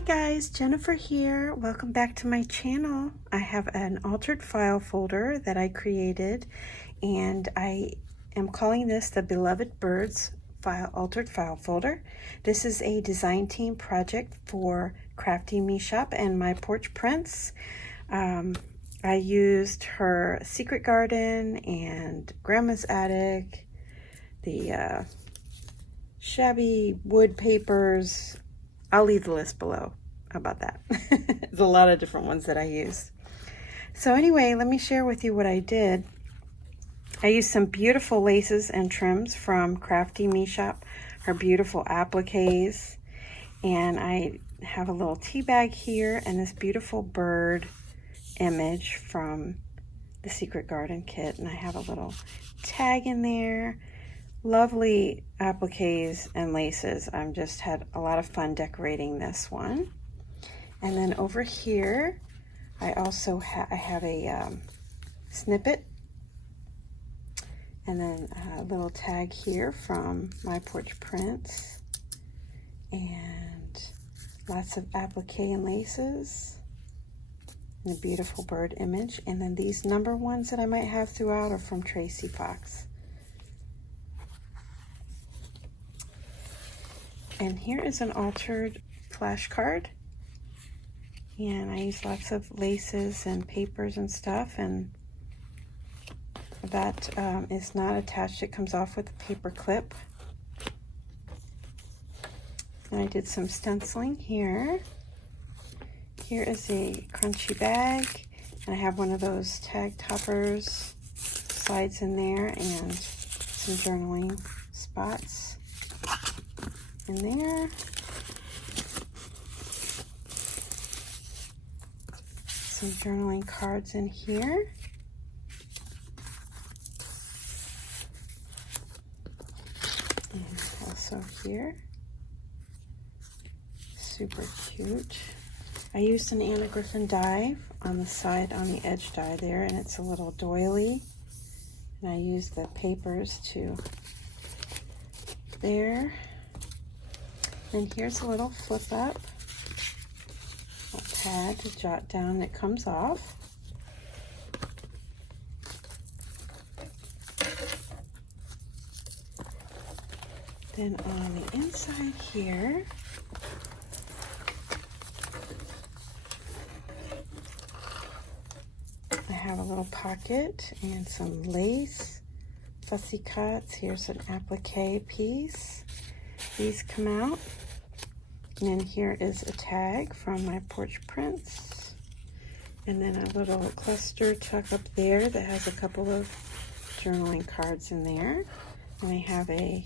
Hey guys, Jenifer here. Welcome back to my channel. I have an altered file folder that I created, and I am calling this the Beloved Birds altered file folder. This is a design team project for Crafty Me Shop and My Porch Prints. I used her secret garden and grandma's attic, the shabby wood papers. I'll leave the list below. How about that? There's a lot of different ones that I used. So anyway, let me share with you what I did. I used some beautiful laces and trims from Crafty Me Shop, her beautiful appliques. And I have a little tea bag here and this beautiful bird image from the Secret Garden kit. And I have a little tag in there. Lovely appliques and laces. I've just had a lot of fun decorating this one. And then over here, I also have a snippet, and then a little tag here from My Porch Prints, and lots of applique and laces, and a beautiful bird image. And then these number ones that I might have throughout are from Tracy Fox. And here is an altered flashcard, and I use lots of laces and papers and stuff, and that is not attached. It comes off with a paper clip. And I did some stenciling here. Here is a crunchy bag, and I have one of those tag toppers, slides in there, and some journaling spots in there. Some journaling cards in here. And also here. Super cute. I used an Anna Griffin die on the side, on the edge die there, and it's a little doily. And I used the papers to there. And here's a little flip up, a pad to jot down that comes off. Then on the inside here, I have a little pocket and some lace, fussy cuts. Here's an applique piece. These come out. And then here is a tag from My Porch Prints. And then a little cluster tuck up there that has a couple of journaling cards in there. And I have a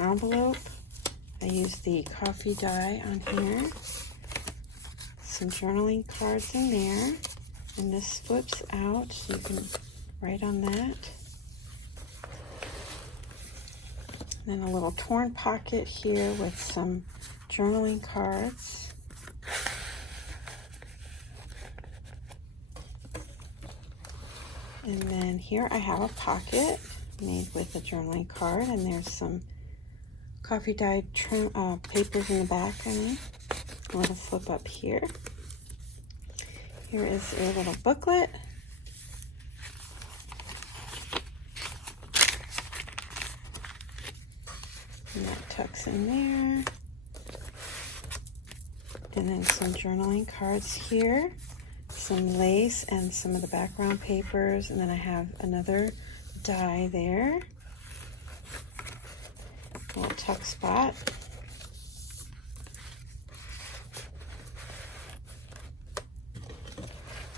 envelope. I used the coffee die on here. Some journaling cards in there. And this flips out, so you can write on that. Then a little torn pocket here with some journaling cards. And then here I have a pocket made with a journaling card, and there's some coffee dyed trim, papers in the back. A little flip up here. Here is a little booklet. And that tucks in there. And then some journaling cards here, some lace and some of the background papers. And then I have another die there, a little tuck spot.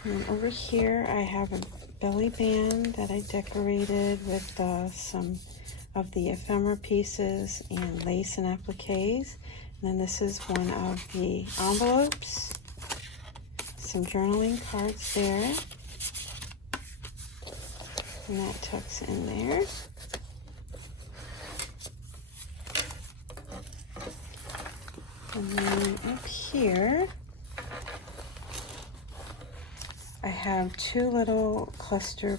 And then over here I have a belly band that I decorated with some of the ephemera pieces and lace and appliques. And then this is one of the envelopes. Some journaling cards there. And that tucks in there. And then up here, I have two little cluster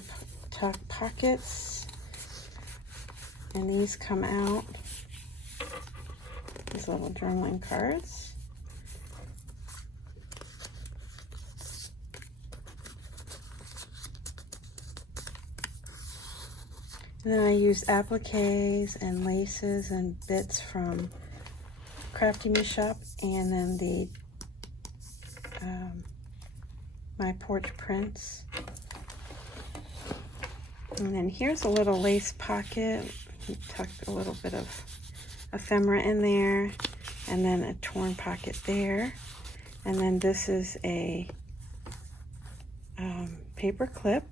tuck pockets. And these come out these little journaling cards. And then I use appliques and laces and bits from Crafty Me Shop, and then the My Porch Prints. And then here's a little lace pocket. Tucked a little bit of ephemera in there, and then a torn pocket there. And then this is a paper clip.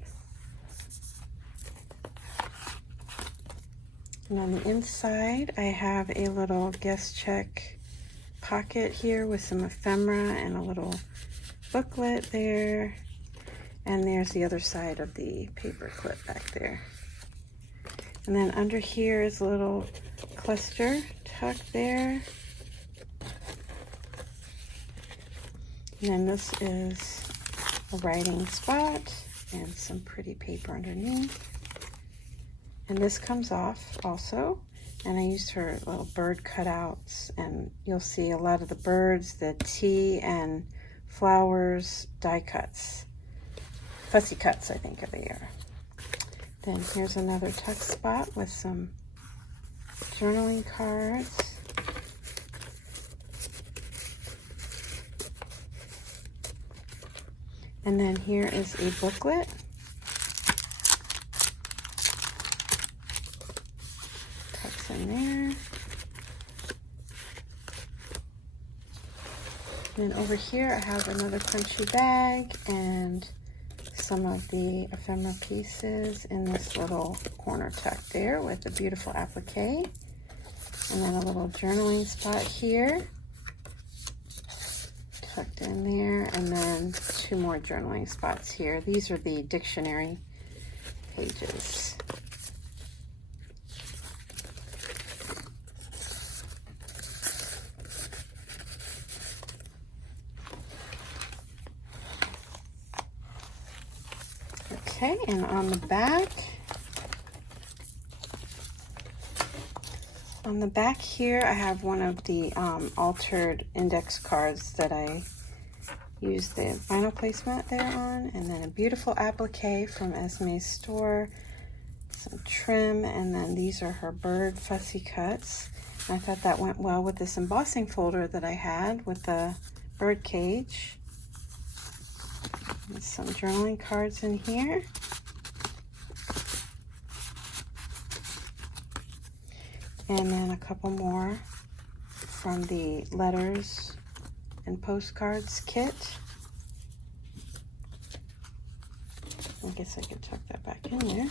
And on the inside, I have a little guest check pocket here with some ephemera and a little booklet there. And there's the other side of the paper clip back there. And then under here is a little cluster tucked there. And then this is a writing spot and some pretty paper underneath. And this comes off also. And I used her little bird cutouts, and you'll see a lot of the birds, the tea and flowers die cuts. Fussy cuts, I think they are. Then here's another tuck spot with some journaling cards. And then here is a booklet. Tucks in there. And then over here I have another crunchy bag and some of the ephemera pieces in this little corner tuck there with a beautiful applique. And then a little journaling spot here, tucked in there, and then two more journaling spots here. These are the dictionary pages. Okay, and on the back here, I have one of the altered index cards that I used the vinyl placement there on, and then a beautiful applique from Esme's store, some trim, and then these are her bird fussy cuts. And I thought that went well with this embossing folder that I had with the bird cage. And some journaling cards in here. And then a couple more from the letters and postcards kit. I guess I could tuck that back in there.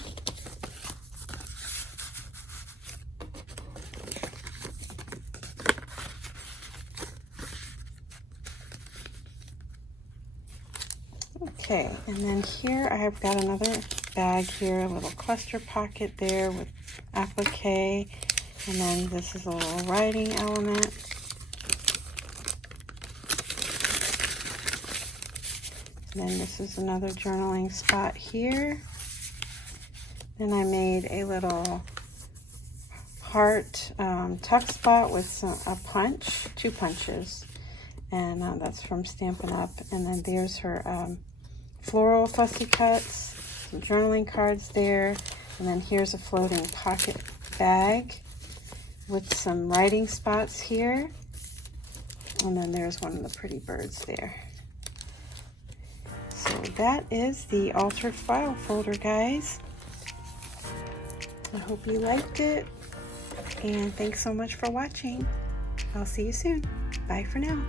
Okay, and then here I have got another bag here, a little cluster pocket there with applique, and then this is a little writing element. And then this is another journaling spot here. Then I made a little heart tuck spot with two punches, and that's from Stampin' Up. And then there's her floral fussy cuts, some journaling cards there, and then here's a floating pocket bag with some writing spots here, and then there's one of the pretty birds there. So that is the altered file folder, guys. I hope you liked it, and thanks so much for watching. I'll see you soon. Bye for now.